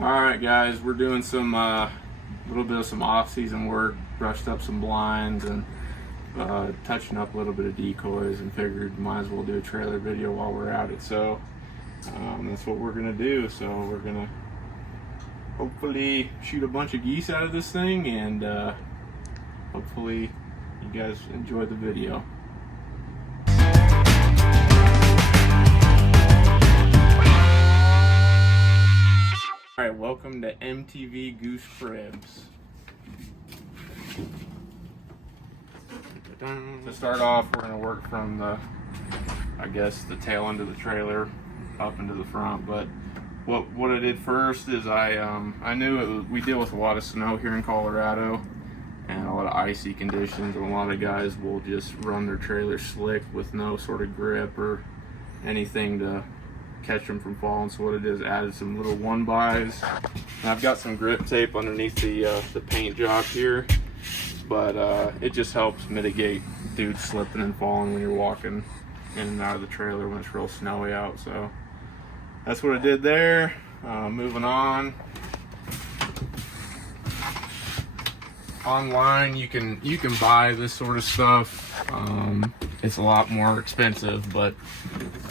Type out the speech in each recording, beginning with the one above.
Alright guys, we're doing some little bit of some off-season work, brushed up some blinds and touching up a little bit of decoys, and figured might as well do a trailer video while we're at it. So that's what we're gonna do. So we're gonna hopefully shoot a bunch of geese out of this thing, and hopefully you guys enjoy the video. Alright, welcome to MTV Goose Cribs. To start off, we're going to work from the tail end of the trailer up into the front. But what I did first is I knew we deal with a lot of snow here in Colorado and a lot of icy conditions, and a lot of guys will just run their trailer slick with no sort of grip or anything to catch them from falling. So what it is, added some little 1-bys, and I've got some grip tape underneath the paint job here, but it just helps mitigate dudes slipping and falling when you're walking in and out of the trailer when it's real snowy out. So that's what I did there. Moving on, online you can buy this sort of stuff. It's a lot more expensive, but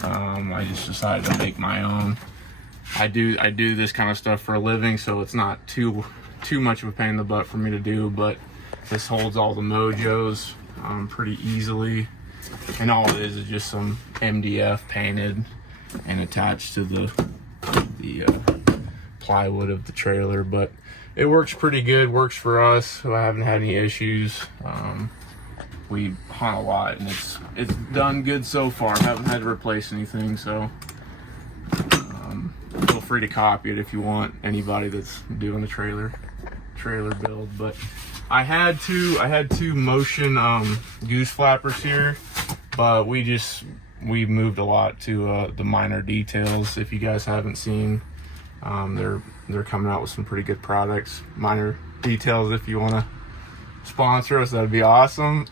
I just decided to make my own. I do this kind of stuff for a living, so it's not too much of a pain in the butt for me to do. But this holds all the mojos pretty easily, and all it is just some MDF painted and attached to the plywood of the trailer. But it works pretty good. Works for us, so I haven't had any issues. We hunt a lot, and it's done good so far. I haven't had to replace anything, so feel free to copy it if you want, anybody that's doing a trailer build. But I had two motion goose flappers here, but we moved a lot to the minor details. If you guys haven't seen, they're coming out with some pretty good products. Minor details, if you want to sponsor us, that'd be awesome.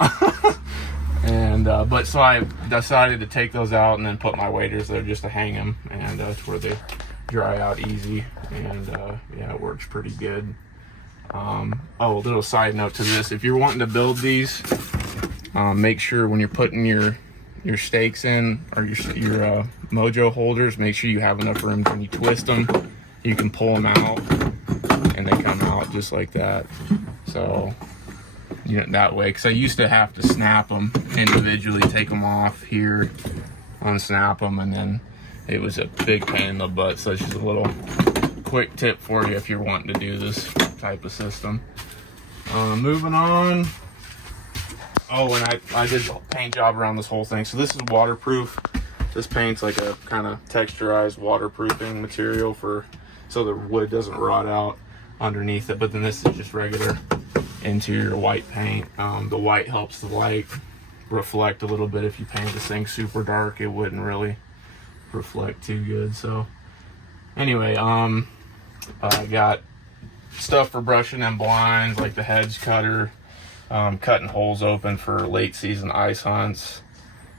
And but so I decided to take those out and then put my waders there just to hang them, and to where they dry out easy. And yeah, it works pretty good. Oh, a little side note to this: if you're wanting to build these, make sure when you're putting your stakes in, or your mojo holders, make sure you have enough room. When you twist them, you can pull them out, and they come out just like that. So that way, because I used to have to snap them individually, take them off here, unsnap them, and then it was a big pain in the butt. So it's just a little quick tip for you if you're wanting to do this type of system. Moving on. Oh, and I did a paint job around this whole thing. So this is waterproof. This paint's like a kind of texturized waterproofing material so the wood doesn't rot out underneath it. But then this is just regular interior white paint. The white helps the light reflect a little bit. If you paint this thing super dark, it wouldn't really reflect too good. So anyway, I got stuff for brushing and blinds, like the hedge cutter, cutting holes open for late season ice hunts.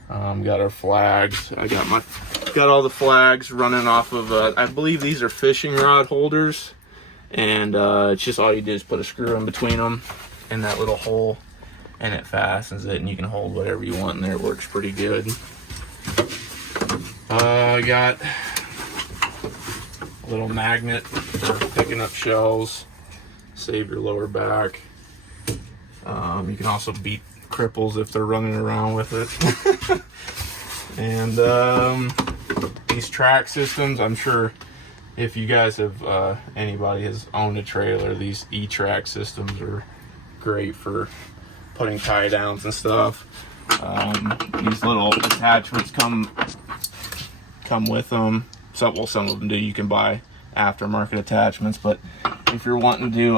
Got our flags. I got all the flags running off of I believe these are fishing rod holders. And it's just all you do is put a screw in between them in that little hole, and it fastens it, and you can hold whatever you want in there. It works pretty good. I got a little magnet for picking up shells, save your lower back. You can also beat cripples if they're running around with it. And these track systems, I'm sure if you guys have, anybody has owned a trailer, these E-track systems are great for putting tie downs and stuff. These little attachments come with them. Some of them do. You can buy aftermarket attachments, but if you're wanting to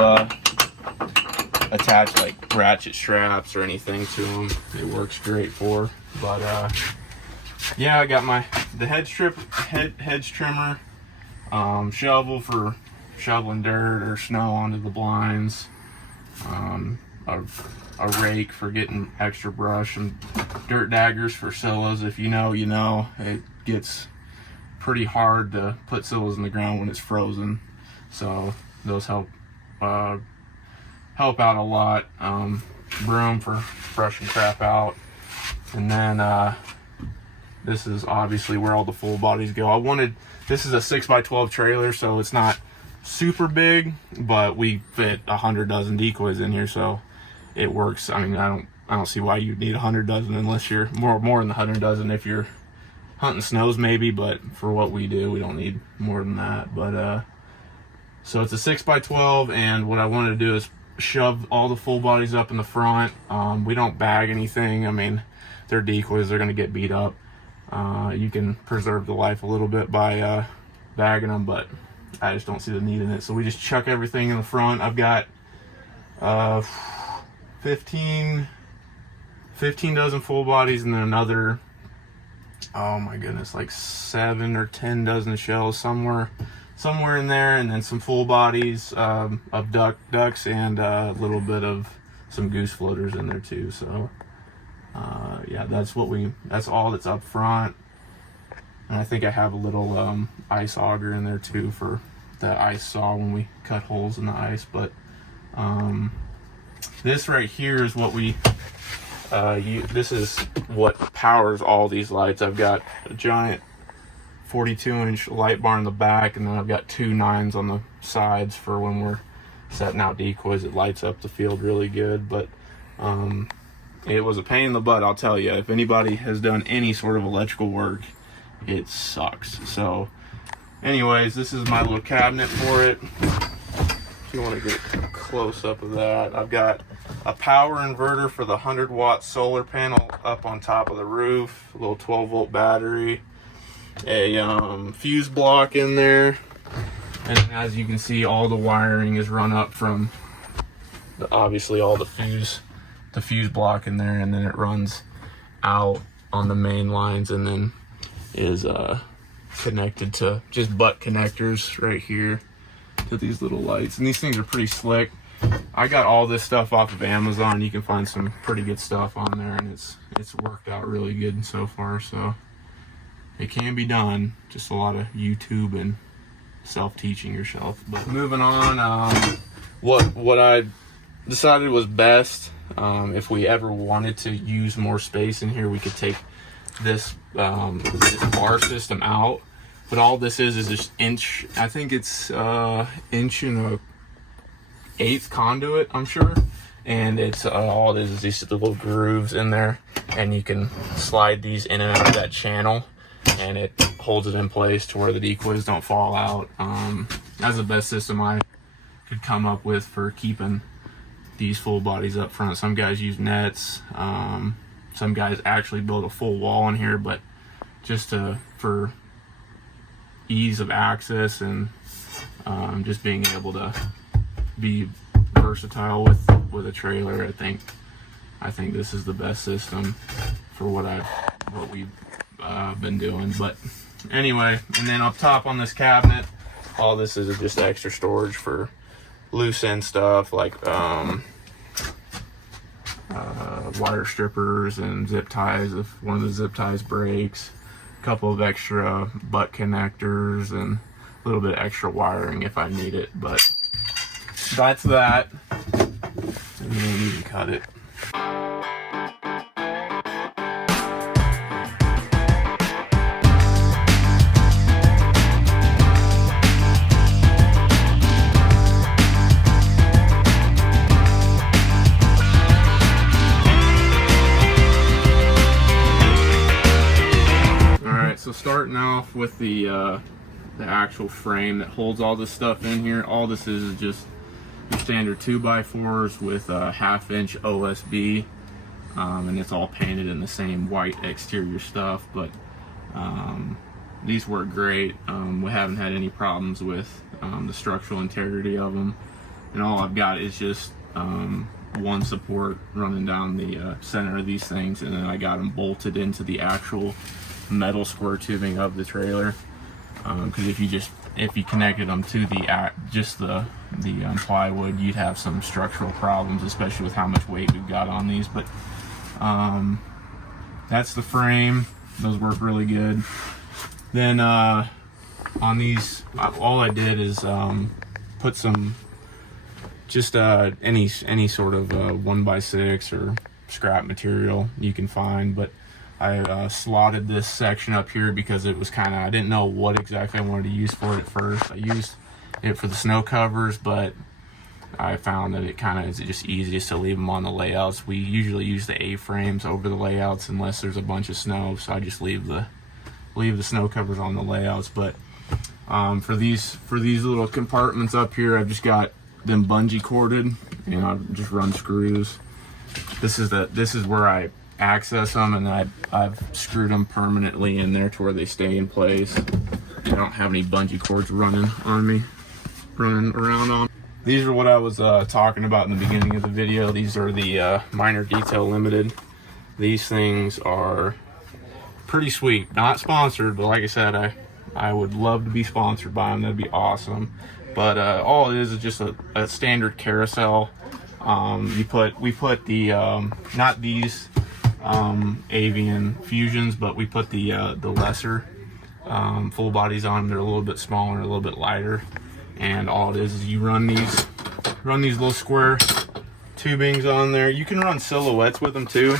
attach like ratchet straps or anything to them, it works great for. But yeah, I got the hedge trimmer. Shovel for shoveling dirt or snow onto the blinds, a rake for getting extra brush, and dirt daggers for sillas. If you know, you know. It gets pretty hard to put sillas in the ground when it's frozen. so those help out a lot. Broom for brushing crap out. And then this is obviously where all the full bodies go. This is a 6x12 trailer, so it's not super big, but we fit 100 dozen decoys in here, so it works. I mean, I don't see why you'd need 100 dozen unless you're more than 100 dozen if you're hunting snows maybe, but for what we do, we don't need more than that. But so it's a 6x12, and what I wanted to do is shove all the full bodies up in the front. We don't bag anything. I mean, they're decoys, they're gonna get beat up. You can preserve the life a little bit by bagging them, but I just don't see the need in it. So we just chuck everything in the front. I've got 15 dozen full bodies, and then another, oh my goodness, like 7 or 10 dozen shells somewhere in there, and then some full bodies of ducks, and a little bit of some goose floaters in there too. So yeah, that's all that's up front. And I think I have a little ice auger in there too for that ice saw when we cut holes in the ice. But this right here is what this is what powers all these lights. I've got a giant 42-inch light bar in the back, and then I've got 2 9s on the sides for when we're setting out decoys. It lights up the field really good. But it was a pain in the butt, I'll tell you. If anybody has done any sort of electrical work, it sucks. So anyways, this is my little cabinet for it. If you want to get a close up of that, I've got a power inverter for the 100-watt solar panel up on top of the roof, a little 12-volt battery, a fuse block in there, and as you can see, all the wiring is run up from obviously all the fuse block in there, and then it runs out on the main lines, and then is connected to just butt connectors right here to these little lights. And these things are pretty slick. I got all this stuff off of Amazon. You can find some pretty good stuff on there, and it's worked out really good so far. So it can be done, just a lot of YouTube and self-teaching yourself. But moving on, what I decided was best, if we ever wanted to use more space in here, we could take this bar system out. But all this is just inch, I think it's 1 1/8 inch conduit, I'm sure. And it's all it is these little grooves in there, and you can slide these in and out of that channel, and it holds it in place to where the decoys don't fall out. That's the best system I could come up with for keeping these full bodies up front. Some guys use nets, some guys actually build a full wall in here, but just for ease of access and just being able to be versatile with a trailer, I think this is the best system for what we've been doing. But anyway, and then up top on this cabinet, all this is just extra storage for loose end stuff like wire strippers and zip ties if one of the zip ties breaks, a couple of extra butt connectors, and a little bit of extra wiring if I need it. But that's that. And then you can cut it. So starting off with the actual frame that holds all this stuff in here. All this is just your standard 2x4s with a 1/2 inch OSB, and it's all painted in the same white exterior stuff. But these work great. We haven't had any problems with the structural integrity of them, and all I've got is just one support running down the center of these things, and then I got them bolted into the actual metal square tubing of the trailer, because if you connected them to the plywood, you'd have some structural problems, especially with how much weight we've got on these. But that's the frame. Those work really good. Then on these, all I did is put some, just any sort of 1x6 or scrap material you can find. But I slotted this section up here because it was kind of, I didn't know what exactly I wanted to use for it at first. I used it for the snow covers, but I found that it kind of is just easiest to leave them on the layouts. We usually use the A-frames over the layouts unless there's a bunch of snow, so I just leave the snow covers on the layouts. But for these little compartments up here, I've just got them bungee corded, and I've just run screws. This is where I access them, and I've screwed them permanently in there to where they stay in place. I don't have any bungee cords running around on. These are what I was talking about in the beginning of the video. These are the Minor Detail Limited. These things are pretty sweet. Not sponsored, but like I said, I would love to be sponsored by them. That'd be awesome. But all it is just a standard carousel. We put the not these avian fusions, but we put the lesser full bodies on them. They're a little bit smaller, a little bit lighter, and all it is you run these little square tubings on there. You can run silhouettes with them too,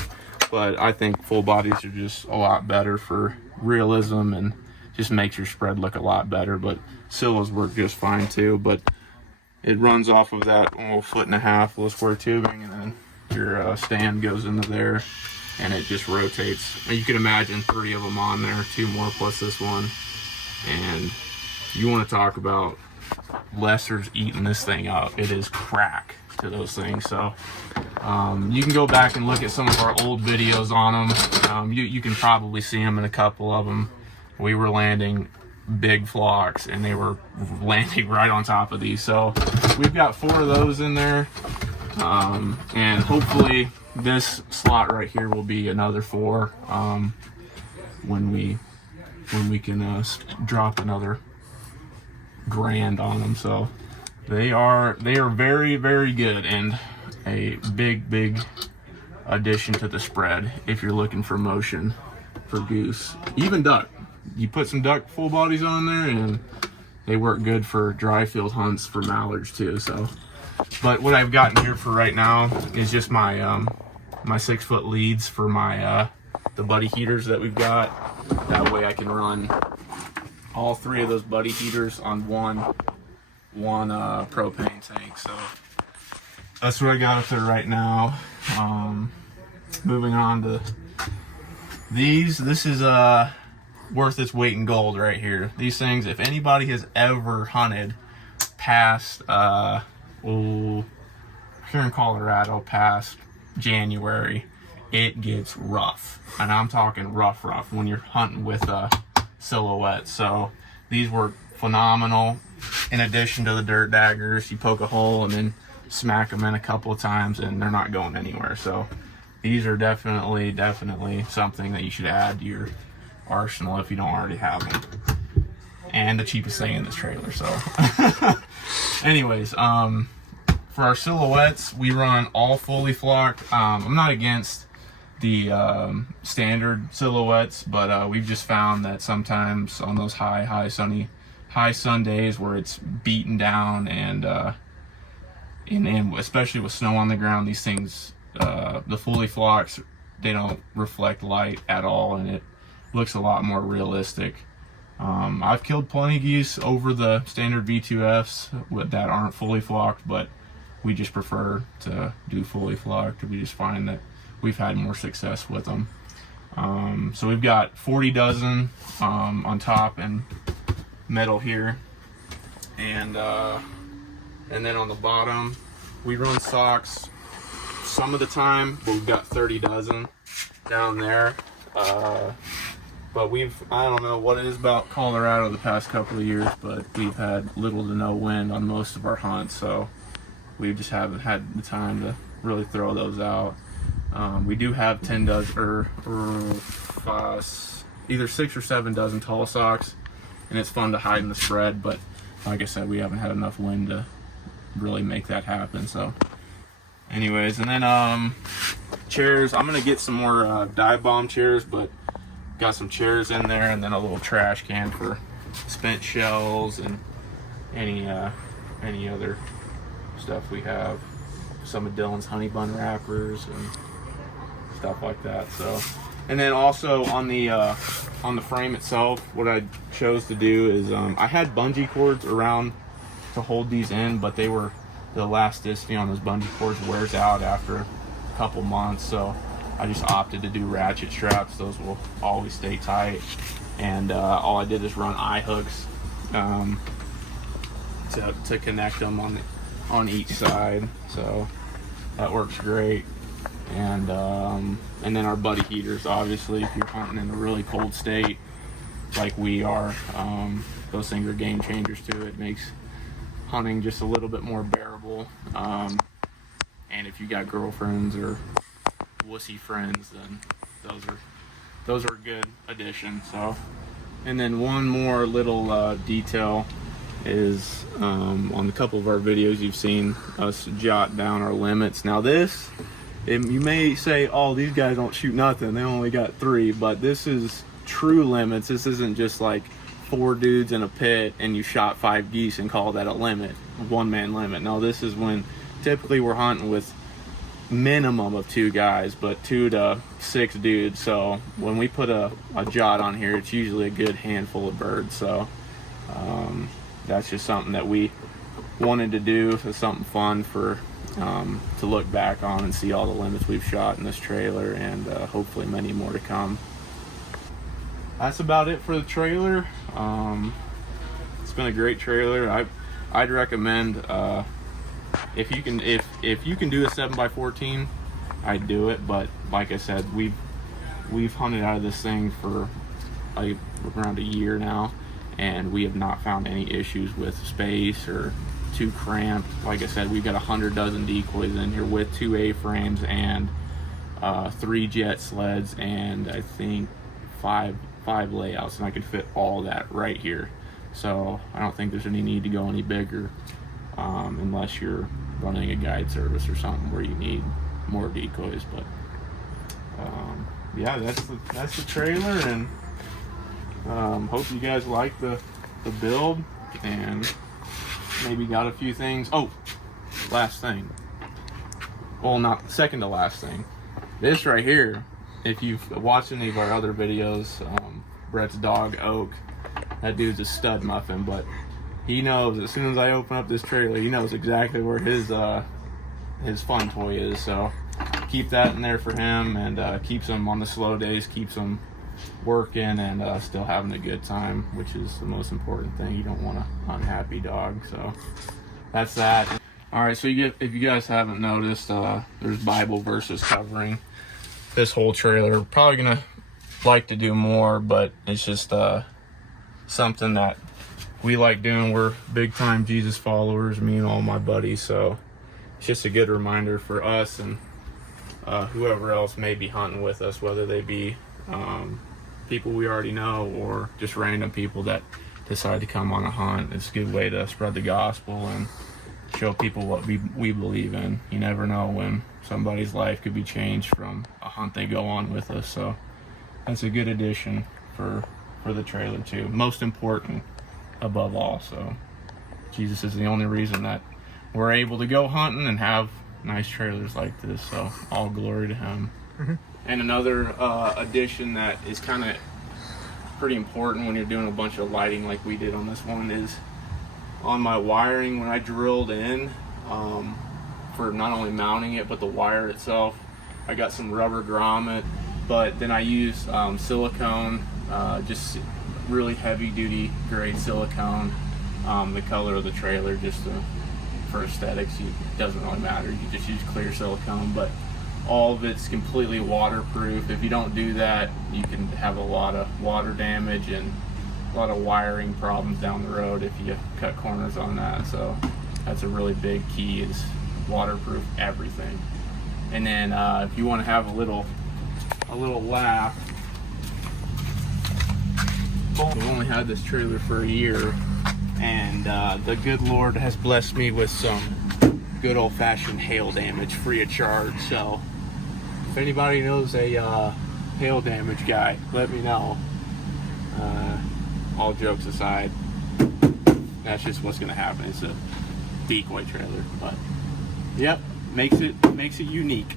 but I think full bodies are just a lot better for realism and just makes your spread look a lot better. But silhouettes work just fine too. But it runs off of that 1.5 little square tubing, and then your stand goes into there, and it just rotates. And you can imagine 3 of them on there, 2 more plus this one. And you want to talk about lessers eating this thing up. It is crack to those things. So you can go back and look at some of our old videos on them. You can probably see them in a couple of them. We were landing big flocks, and they were landing right on top of these. So we've got 4 of those in there, and hopefully this slot right here will be another 4 when we can drop another grand on them. So they are very, very good, and a big addition to the spread if you're looking for motion for goose, even duck. You put some duck full bodies on there, and they work good for dry field hunts for mallards too. So, but what I've gotten here for right now is just my my 6-foot leads for my the buddy heaters that we've got. That way I can run all 3 of those buddy heaters on one propane tank. So that's what I got up there right now. Moving on to these. This is worth its weight in gold right here. These things, if anybody has ever hunted past here in Colorado past January, it gets rough, and I'm talking rough when you're hunting with a silhouette. So these work phenomenal. In addition to the dirt daggers, you poke a hole and then smack them in a couple of times, and they're not going anywhere. So these are definitely something that you should add to your arsenal if you don't already have them. And the cheapest thing in this trailer. So anyways, for our silhouettes, we run all fully flocked. I'm not against the standard silhouettes, but we've just found that sometimes on those high sun days where it's beaten down, and especially with snow on the ground, these things, the fully flocks, they don't reflect light at all, and it looks a lot more realistic. I've killed plenty of geese over the standard V2Fs that aren't fully flocked, but we just prefer to do fully flocked. We just find that we've had more success with them. So we've got 40 dozen on top and metal here, and then on the bottom we run socks some of the time, but we've got 30 dozen down there. But I don't know what it is about Colorado the past couple of years, but we've had little to no wind on most of our hunts, so we just haven't had the time to really throw those out. We do have 10 dozen or either 6 or 7 dozen tall socks, and it's fun to hide in the spread, but like I said, we haven't had enough wind to really make that happen. So anyways, and then chairs, I'm gonna get some more dive bomb chairs, but got some chairs in there, and then a little trash can for spent shells and any any other stuff we have. Some of Dylan's honey bun wrappers and stuff like that. So, and then also on the frame itself, what I chose to do is I had bungee cords around to hold these in, but the elasticity on those bungee cords wears out after a couple months, so I just opted to do ratchet straps. Those will always stay tight, and all I did is run eye hooks to connect them on each side, so that works great. And then our buddy heaters, obviously, if you're hunting in a really cold state like we are, those things are game changers too. It makes hunting just a little bit more bearable, and if you got girlfriends or wussy friends, then those are a good addition. So, and then one more little detail is on a couple of our videos you've seen us jot down our limits. Now this, you may say, oh, these guys don't shoot nothing, they only got 3, but this is true limits. This isn't just like 4 dudes in a pit and you shot 5 geese and call that a limit, a one-man limit. No, this is when typically we're hunting with minimum of 2 guys, but 2 to 6 dudes. So when we put a jot on here, it's usually a good handful of birds. So that's just something that we wanted to do. It's something fun for to look back on and see all the limits we've shot in this trailer, and hopefully many more to come. That's about it for the trailer. It's been a great trailer. I'd recommend if you can do a 7x14, I'd do it. But like I said, we've hunted out of this thing for like around a year now, and we have not found any issues with space or too cramped. Like I said, we've got 100 dozen decoys in here with 2 A-frames and 3 jet sleds, and I think five layouts, and I could fit all that right here. So I don't think there's any need to go any bigger, unless you're running a guide service or something where you need more decoys. But yeah, that's the trailer, and hope you guys like the build, and maybe got a few things. Oh, last thing. Well, not second to last thing. This right here, if you've watched any of our other videos, Brett's dog Oak, that dude's a stud muffin, but he knows as soon as I open up this trailer, he knows exactly where his fun toy is. So keep that in there for him, and keeps him on the slow days, keeps him working and still having a good time, which is the most important thing. You don't want an unhappy dog. So that's that. All right, so if you guys haven't noticed, there's Bible verses covering this whole trailer. Probably gonna like to do more, but it's just something that we like doing. We're big time Jesus followers, me and all my buddies, so it's just a good reminder for us and whoever else may be hunting with us, whether they be people we already know or just random people that decide to come on a hunt. It's a good way to spread the gospel and show people what we believe in. You never know when somebody's life could be changed from a hunt they go on with us. So that's a good addition for the trailer too. Most important above all. So Jesus is the only reason that we're able to go hunting and have nice trailers like this. So all glory to him. Mm-hmm. And another addition that is kind of pretty important when you're doing a bunch of lighting like we did on this one is on my wiring. When I drilled in for not only mounting it but the wire itself, I got some rubber grommet, but then I used silicone, just really heavy duty grade silicone, the color of the trailer, just for aesthetics. It doesn't really matter, you just use clear silicone, but all of it's completely waterproof. If you don't do that, you can have a lot of water damage and a lot of wiring problems down the road if you cut corners on that. So that's a really big key, is waterproof everything. And then if you want to have a little laugh, we've only had this trailer for a year, and the good Lord has blessed me with some good old-fashioned hail damage free of charge. So if anybody knows a hail damage guy, let me know. All jokes aside, that's just what's going to happen. It's decoy trailer. But yep, makes it unique.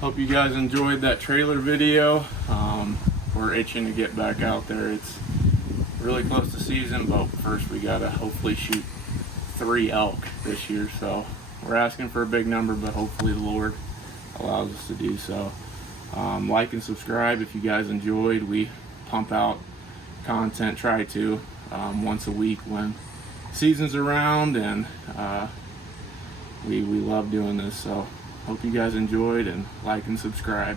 Hope you guys enjoyed that trailer video. We're itching to get back out there. It's really close to season, but first we gotta hopefully shoot 3 elk this year. So we're asking for a big number, but hopefully the Lord allows us to do so. Like and subscribe if you guys enjoyed. We pump out content, try to, once a week when season's around, and we love doing this. So hope you guys enjoyed, and like and subscribe.